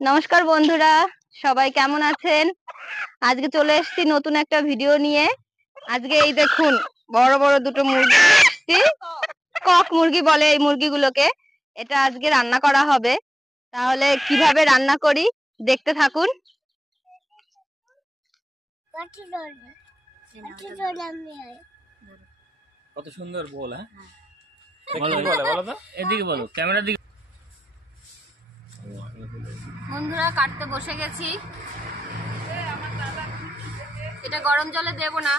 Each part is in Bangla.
নমস্কার বন্ধুরা, সবাই কেমন আছেন? আজকে চলে এসেছি নতুন একটা ভিডিও নিয়ে। আজকে এই দেখুন, বড় বড় দুটো মুরগি এসেছি। কক মুরগি বলে এই মুরগিগুলোকে। এটা আজকে রান্না করা হবে। তাহলে কিভাবে রান্না করি দেখতে থাকুন। কত সুন্দর বল। হ্যাঁ বলো বলো তো, এদিকে বলো, ক্যামেরার দিকে। বন্ধুরা, কাটতে বসে গেছি। এটা গরম জলে দেব না,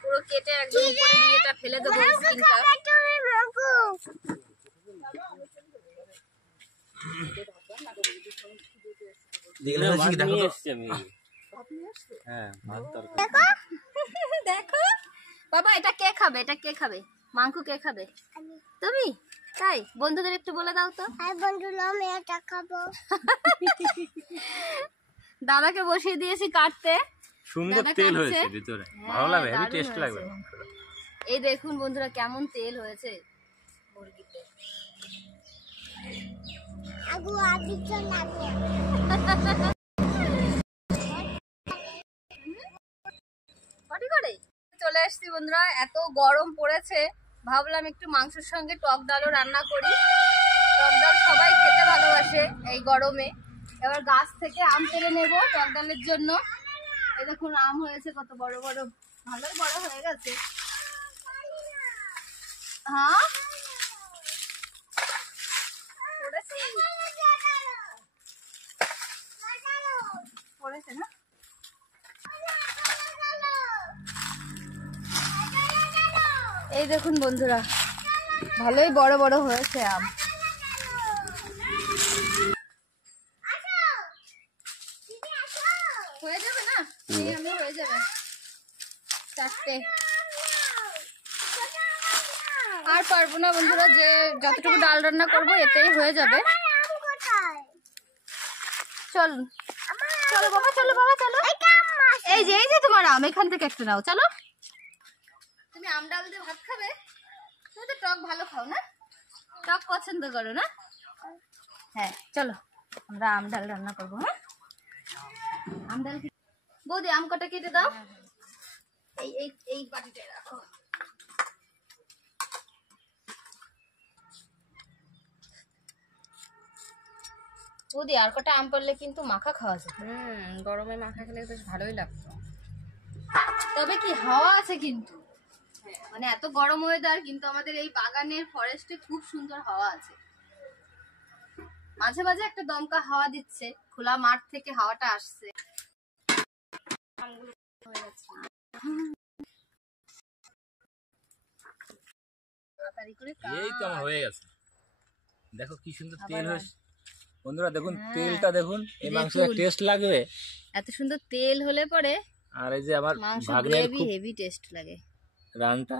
পুরো কেটে একদম উপরে দিয়ে এটা ফেলে দেবো স্কিনটা। দেখো বাবা, এটা কে খাবে? এটা কে খাবে? মাংস কে খাবে? তুমি? তাই বন্ধুদের একটু বলে দাও তো। বন্ধুরা, আমি এটা খাবো। দাদাকে বসিয়ে দিয়েছি কাটতে। সুন্দর তেল হয়েছে ভিতরে, ভালো লাগবে, হেভি টেস্ট লাগবে। এই দেখুন বন্ধুরা, কেমন তেল হয়েছে মুরগিতে। আগু আদিতে লাগবে। পাটি করে চলে আসছি বন্ধুরা। এত গরম পড়েছে, ভাবলাম একটু মাংসের সঙ্গে টক ডালও রান্না করি। টক ডাল সবাই খেতে ভালোবাসে এই গরমে। এবার গাছ থেকে আম পেড়ে নেব টক ডালের জন্য। এই দেখুন, আম হয়েছে কত বড় বড়, ভালোই বড় হয়ে গেছে। হ্যাঁ, পড়েছে না? এই দেখুন বন্ধুরা, ভালোই বড় বড় হয়েছে আম। হয়ে যাবে না? আমি হয়ে যাবে চারটে। আর পারবো না বন্ধুরা, যে যতটুকু ডাল রান্না করবো এতেই হয়ে যাবে। চল চলো বাবা, চলো বাবা, চলো। এই যে তোমার আম, এখান থেকে একটা নাও। চলো, তুমি আম ডাল দিয়ে ভাত খাবে? তুমি তো টক ভালো খাও না? টক পছন্দ করো না? হ্যাঁ, চলো আমরা আম ডাল রান্না করবো। হ্যাঁ, আম ডাল। বৌদি, আম কটা কেটে দাও। এই এই এই বাটিতে রাখো। বৌদি, আর কটা আম পড়লে কিন্তু মাখা খাওয়া যায়। গরমে মাখা খেলে বেশ ভালোই লাগতো। তবে কি হাওয়া আছে কিন্তু, মানে এত গরম ওয়েদার কিন্তু আমাদের এই বাগানের ফরেস্টে খুব সুন্দর হাওয়া আছে। মাঝে মাঝে একটা দমকা হাওয়া দিচ্ছে, খোলা মাঠ থেকে হাওয়াটা আসছে। এই তো আমার হয়ে গেছে। দেখো কি সুন্দর তেল হয়েছে বন্ধুরা, দেখুন তেলটা দেখুন, এই মাংসের টেস্ট লাগবে। এত সুন্দর তেল হলে পরে, আর এই যে আমার ভাগ্নের খুব হেভি টেস্ট লাগে। রানটা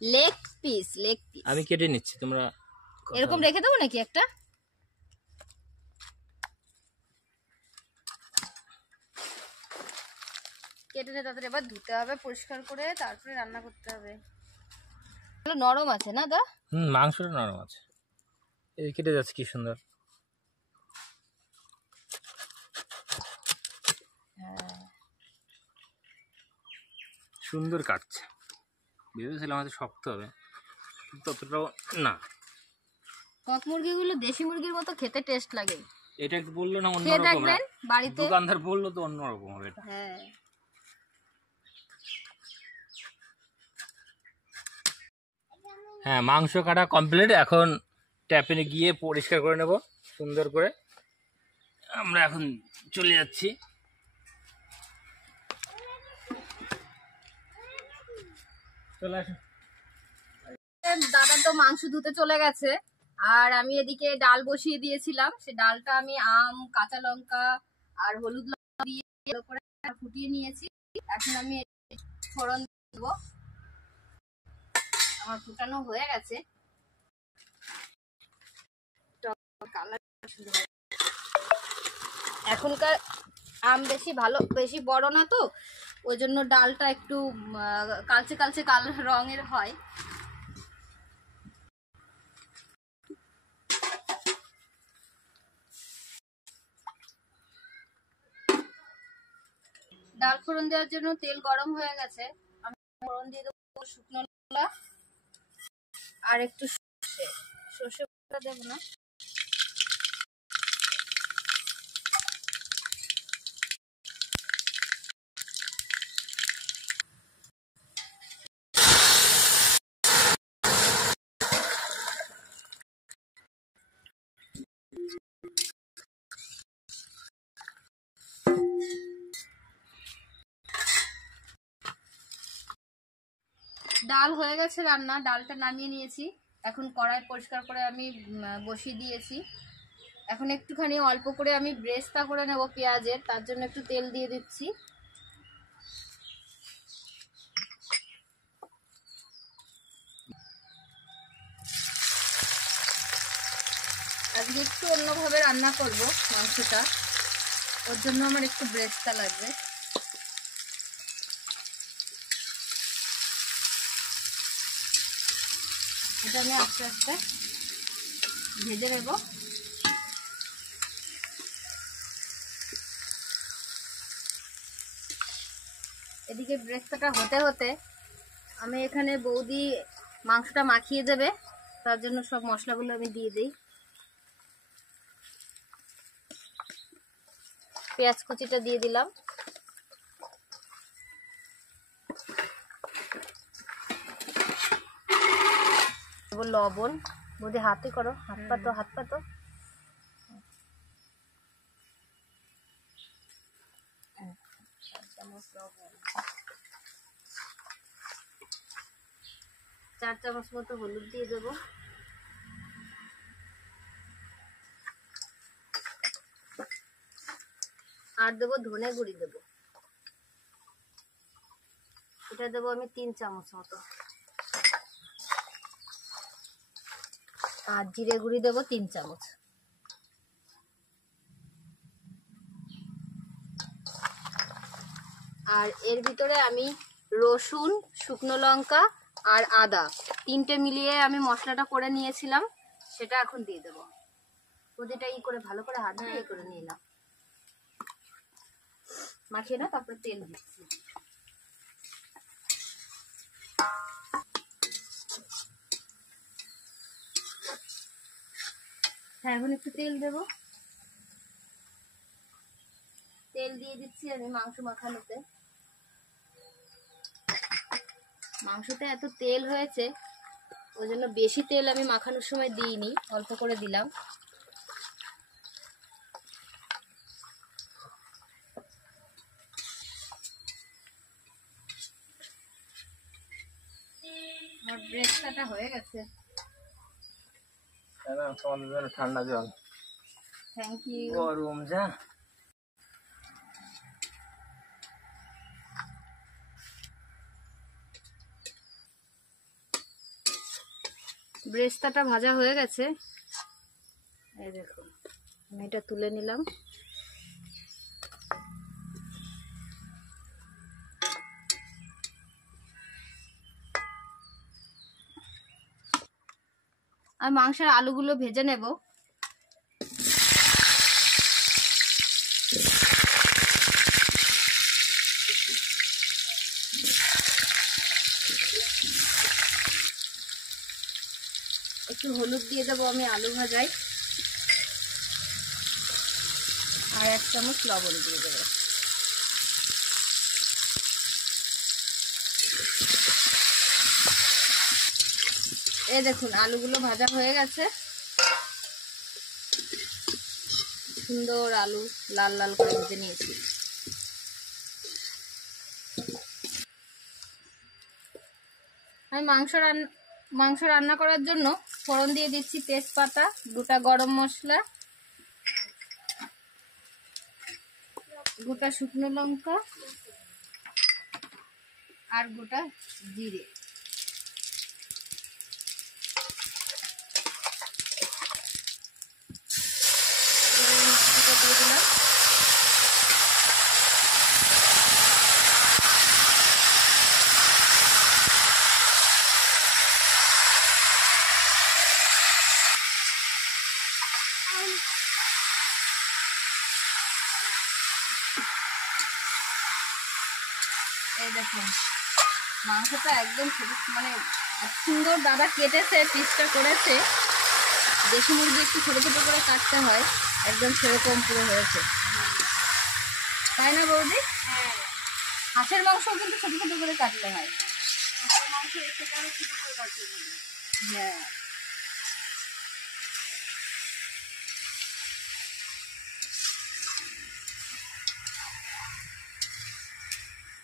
লেগ পিস আমি কেটে নিচ্ছি, তোমরা এরকম রেখে দেবো নাকি একটা? কেটে নিয়ে তাদের এবার ধুতে হবে পরিষ্কার করে, তারপরে রান্না করতে হবে। নরম আছে না দা? মাংসটা নরম আছে। এই কেটে যাচ্ছে কি সুন্দর। সুন্দর কাটছে। ভেবেছিলাম হয়তো শক্ত হবে, ততটাও না। কক মুরগিগুলো দেশি মুরগির মতো খেতে টেস্ট লাগে। এটা একটু বললো না অন্য রকম, দেখবেন বাড়িতে দোকানদার বললো তো অন্য রকম হবে এটা। হ্যাঁ, হ্যাঁ, মাংস কাটা কমপ্লিট। এখন ট্যাপে গিয়ে পরিষ্কার করে নেব সুন্দর করে। আমরা এখন চলে যাচ্ছি। চলে আসুন। দাদা তো মাংস ধুতে চলে গেছে, আর আমি এদিকে ডাল বসিয়ে দিয়েছিলাম। সে ডালটা আমি আম, কাঁচা লঙ্কা আর হলুদ লঙ্কা দিয়ে ভালো করে ফুটিয়ে নিয়েছি। এখন আমি ফোড়ন দেব। আমার ফুটানো হয়ে গেছে। এখনকার আম বেশি বড় না তো, ওই জন্য ডালটা একটু কালচে কালচে কালো রঙের হয়। ডাল ফোড়ন দেওয়ার জন্য তেল গরম হয়ে গেছে। আমি ফোড়ন দিয়ে দেবো শুকনো লঙ্কা আর একটু সর্ষে। সর্ষে বাটা দেবো না। ডাল হয়ে গেছে রান্না, ডালটা নামিয়ে নিয়েছি। এখন কড়াই পরিষ্কার করে আমি বসিয়ে দিয়েছি। এখন একটুখানি অল্প করে আমি ব্রেস্তা করে নেব পেঁয়াজের, তার জন্য একটু তেল দিয়ে দিচ্ছি। আজকে একটু অন্যভাবে রান্না করব মাংসটা, ওর জন্য আমার একটু ব্রেস্তা লাগবে। এটা আমি আস্তে আস্তে ভেজে নেব। এদিকে ব্রেস্তাটা হতে হতে আমি এখানে বৌদি মাংসটা মাখিয়ে দেবে, তার জন্য সব মশলাগুলো আমি দিয়ে দিই। পেঁয়াজ কুচিটা দিয়ে দিলাম, লবণ। বৌদি হাতে করো, হাত পাতো, হাত পাতো। চার চামচ মতো হলুদ দিয়ে দেবো। আর দেবো ধনে গুঁড়ি দেবো, এটা দেবো আমি 3 চামচ মতো। আর জিরে গুঁড়ি দেবো 3 চামচ। আর এর ভিতরে আমি রসুন, শুকনো লঙ্কা আর আদা 3টে মিলিয়ে আমি মশলাটা করে নিয়েছিলাম, সেটা এখন দিয়ে দেবো। প্রতিটা করে ভালো করে হাত দিয়ে করে নিয়ে নাও, মাখিয়ে না, তারপরে তেল দিচ্ছি। হ্যাঁ, এখন একটু তেল দেবো। তেল দিয়ে দিচ্ছি আমি মাংস মাখানোতে। মাংসতে এত তেল হয়েছে, ওই জন্য বেশি তেল আমি মাখানোর সময় দিইনি, অল্প করে দিলাম। আমার ব্রেস্তাটা হয়ে গেছে। তোমাদের জন্য ঠান্ডা জল। Thank you. গরম যা। ব্রেস্তাটা ভাজা হয়ে গেছে, এই দেখো আমি এটা তুলে নিলাম। আর মাংসের আলুগুলো ভেজে নেব। একটু হলুদ দিয়ে দেবো আমি আলু ভাজায়, আর 1 চামচ লবণ দিয়ে দেবো। এই দেখুন আলুগুলো ভাজা হয়ে গেছে, সুন্দর আলু লাল লাল করে ভেজে নিয়েছি। আমি মাংস রান্না করার জন্য ফোড়ন দিয়ে দিচ্ছি তেজপাতা, গোটা গরম মশলা, গোটা শুকনো লঙ্কা আর গোটা জিরে। দিয়ে দিলাম। এই দেখুন মাংসটা একদম ছোট, মানে এত সুন্দর দাদা কেটেছে, পিসটা করেছে। দেশি মুরগি একটু ছোটো ছোটো করে কাটতে হয়, একদম সেরকম পুরো হয়েছে, তাই না বৌদি? হাঁসের মাংসও কিন্তু ছোটো ছোটো করে কাটতে হয়। হ্যাঁ,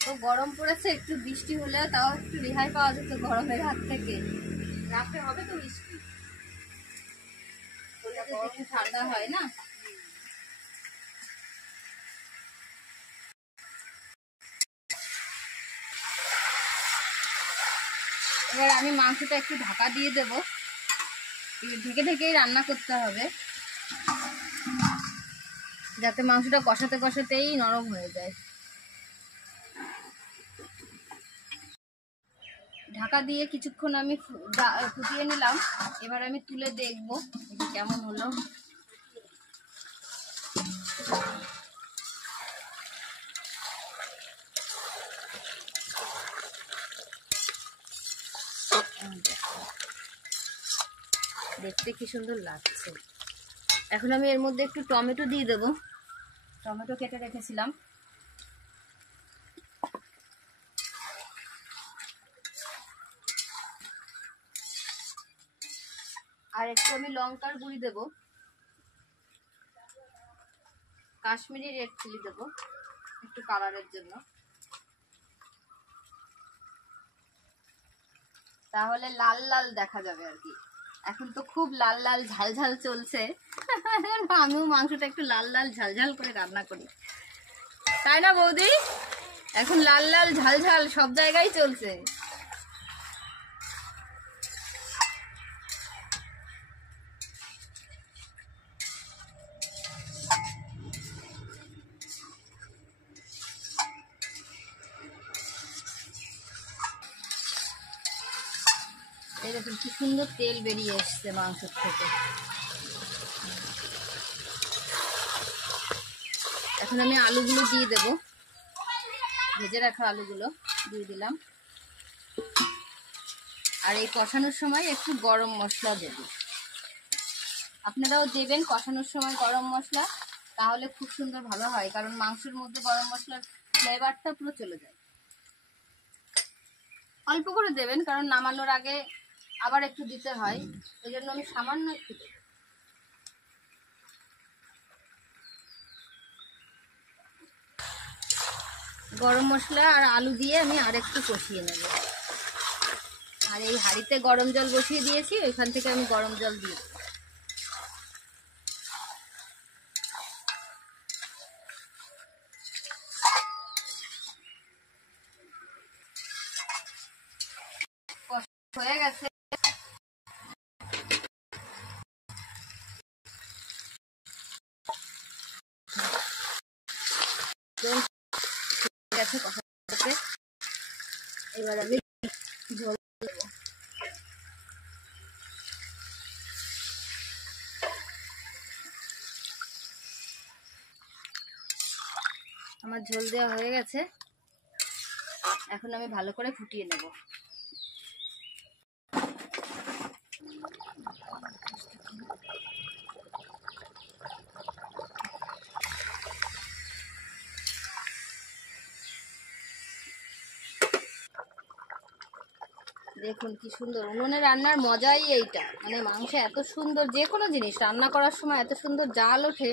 তো গরম পড়েছে, একটু বৃষ্টি হলেও তাও একটু রেহাই পাওয়া যেত গরমের হাত থেকে। রাতে হবে তো বৃষ্টি, একটু ঠান্ডা হয় না। এবার আমি মাংসটা একটু ঢাকা দিয়ে দেব, ঢেকে ঢেকেই রান্না করতে হবে যাতে মাংসটা কষাতে কষাতেই নরম হয়ে যায়। ঢাকা দিয়ে কিছুক্ষণ আমি ফুটিয়ে নিলাম। এবার আমি তুলে দেখবো এটা কেমন হলো। দেখতে কি সুন্দর লাগছে। এখন আমি এর মধ্যে একটু টমেটো দিয়ে দেবো, টমেটো কেটে রেখেছিলাম। আর একটু আমি লঙ্কার গুঁড়ি দেবো, কাশ্মীরি রেড চিলি দেবো একটু কালারের জন্য, তাহলে লাল লাল দেখা যাবে আর কি। এখন তো খুব লাল লাল ঝাল ঝাল চলছে, আমিও মাংসটা একটু লাল লাল ঝাল ঝাল করে রান্না করি, তাই না বৌদি? এখন লাল লাল ঝাল ঝাল সব জায়গায় চলছে। এই দেখুন কি সুন্দর তেল বেরিয়ে এসছে মাংসের থেকে। এখন আমি আলুগুলো দিয়ে দেবো, ভেজে রাখা আলুগুলো দিয়ে দিলাম। আর এই কষানোর সময় একটু গরম মশলা দেব, আপনারাও দেবেন কষানোর সময় গরম মশলা, তাহলে খুব সুন্দর ভালো হয়, কারণ মাংসের মধ্যে গরম মশলার ফ্লেভারটা পুরো চলে যায়। অল্প করে দেবেন, কারণ নামানোর আগে আবার একটু দিতে হয়, এই জন্য আমি সামান্য একটু দেব। গরম মশলা আর আলু দিয়ে আমি আর একটু কষিয়ে নেব। আর এই হাঁড়িতে গরম জল বসিয়ে দিয়েছি, ওইখান থেকে আমি গরম জল দিয়ে দেব। হয়ে গেছে, এবার আমি ঝোল দেবো। আমার ঝোল দেওয়া হয়ে গেছে, এখন আমি ভালো করে ফুটিয়ে নেব। দেখুন কি সুন্দর, উনুনে রান্নার মজাই এইটা, মানে মাংস এত সুন্দর, যে কোনো জিনিস রান্না করার সময় এত সুন্দর জাল ওঠে।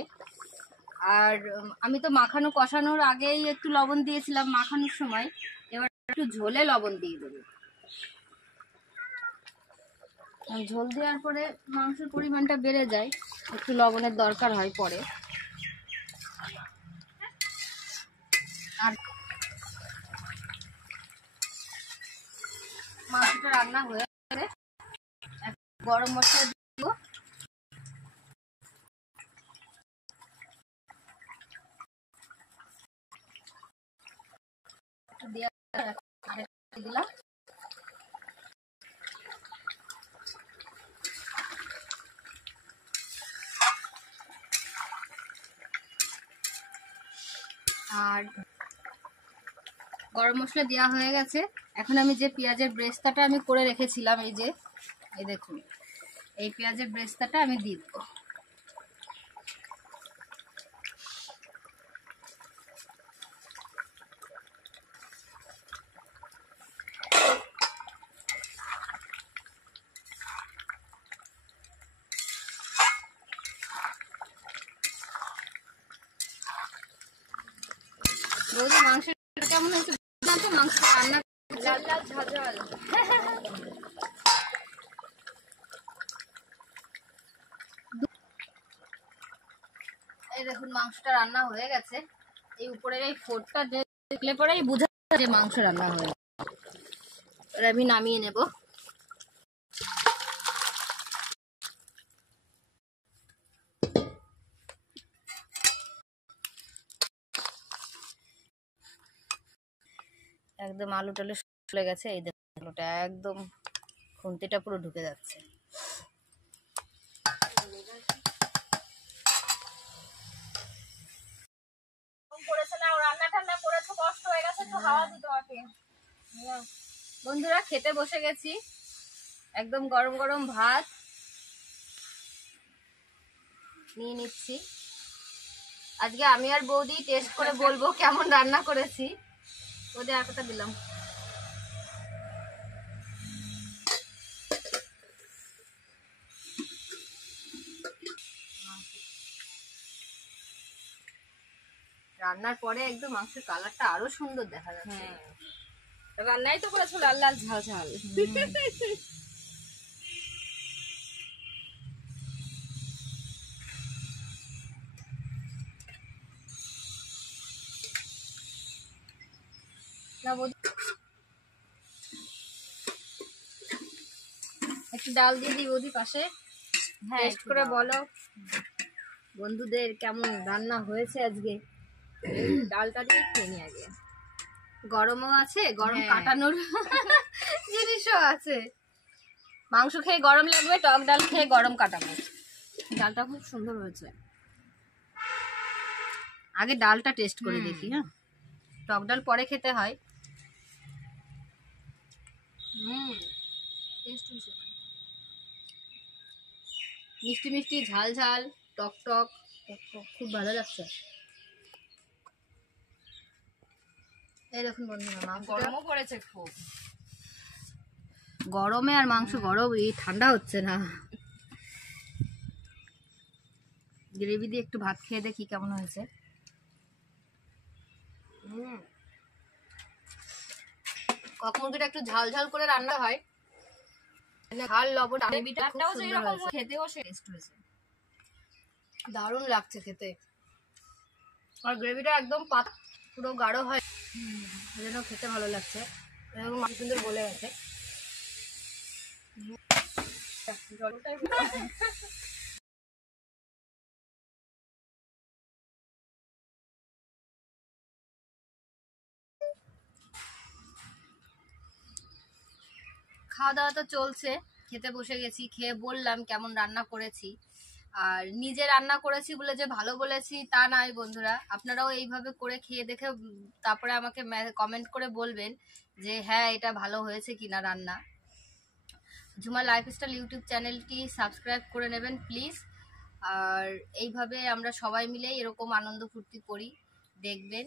আর আমি তো মাখানো কষানোর আগেই একটু লবণ দিয়েছিলাম মাখানোর সময়, এবার একটু ঝোলে লবণ দিয়ে দেবো। ঝোল দেওয়ার পরে মাংসের পরিমাণটা বেড়ে যায়, একটু লবণের দরকার হয় পরে। আর মাংসটা রান্না হয়ে গেলে গরম মশলা দিব, দিলাম। আর গরম মশলা দেওয়া হয়ে গেছে। এখন আমি যে পেঁয়াজের ব্রেস্তাটা আমি করে রেখেছিলাম, এই দেখুন, এই পেঁয়াজের ব্রেস্তাটা আমি দিয়ে দেবো। বৌদি মাংসটা কেমন হয়েছে জানতো? মাংস রান্না লাল লাল ঝাল। এই দেখুন মাংসটা রান্না হয়ে গেছে। এই উপরের এই ফোড়টা দেখলে পরেই বোঝা যায় যে মাংস রান্না হয়ে গেছে। এবার আমি নামিয়ে নেব। একদম আলু টালু চলে গেছে। এই দেখুন আলুটা একদম খুন্তিটা পুরো ঢুকে যাচ্ছে। বন্ধুরা খেতে বসে গেছি, একদম গরম গরম ভাত নিয়ে নিচ্ছি। আজকে আমি আর বৌদি টেস্ট করে বলবো কেমন রান্না করেছি। ওদের একটা দিলাম। রান্নার পরে একদম মাংসের কালারটা আরো সুন্দর দেখা যাচ্ছে। রান্নাই তো করেছো লাল লাল ঝাল। না বৌদি, একটু ডাল দিয়ে দিই বৌদি পাশে। হ্যাঁ, টেস্ট করে বলো বন্ধুদের কেমন রান্না হয়েছে আজকে। ডালটা দিয়ে খেয়ে নি আগে। গরমও আছে, গরম হ্যাঁ। কাটানোর জিনিসও আছে। মাংস খেয়ে গরম লাগবে, টক ডাল খেয়ে গরম কাটাবো। ডালটা খুব সুন্দর হয়েছে। আগে ডালটা টেস্ট করে দেখি। হ্যাঁ, টক ডাল পরে খেতে হয়। টেস্ট হয়েছে। মিষ্টি মিষ্টি, ঝাল ঝাল, টক টক, খুব ভালো লাগছে। এই দেখুন বন্ধুরা, মাংস গরমও পড়েছে খুব। গরমে আর মাংস গরম, এই ঠান্ডা হচ্ছে না। গ্রেভি দিয়ে একটু ভাত খেয়ে দেখি কেমন হয়েছে। কক মুরগিটা একটু ঝাল ঝাল করে রান্না হয়, ঝাল লবণ গ্রেভিটা খুব ডালটাও সুন্দর যেরকম হয়েছে। খেতেও টেস্ট হয়েছে। দারুণ লাগছে খেতে। আর গ্রেভিটা একদম পুরো গাঢ় হয়, যেন খেতে ভালো লাগছে। এরকম মাংস সুন্দর বলে গেছে। জলটাই খাওয়া দাওয়া তো চলছে, খেতে বসে গেছি। খেয়ে বললাম কেমন রান্না করেছি। আর নিজে রান্না করেছি বলে যে ভালো বলেছি তা নয় বন্ধুরা, আপনারাও এইভাবে করে খেয়ে দেখে তারপরে আমাকে কমেন্ট করে বলবেন যে হ্যাঁ এটা ভালো হয়েছে কিনা রান্না। ঝুমা লাইফস্টাইল ইউটিউব চ্যানেলটি সাবস্ক্রাইব করে নেবেন প্লিজ। আর এইভাবে আমরা সবাই মিলে এরকম আনন্দ ফুর্তি করি, দেখবেন।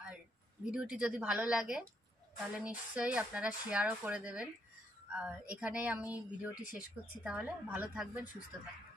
আর ভিডিওটি যদি ভালো লাগে তাহলে নিশ্চয়ই আপনারা শেয়ারও করে দেবেন। আর এখানেই আমি ভিডিওটি শেষ করছি। তাহলে ভালো থাকবেন, সুস্থ থাকবেন।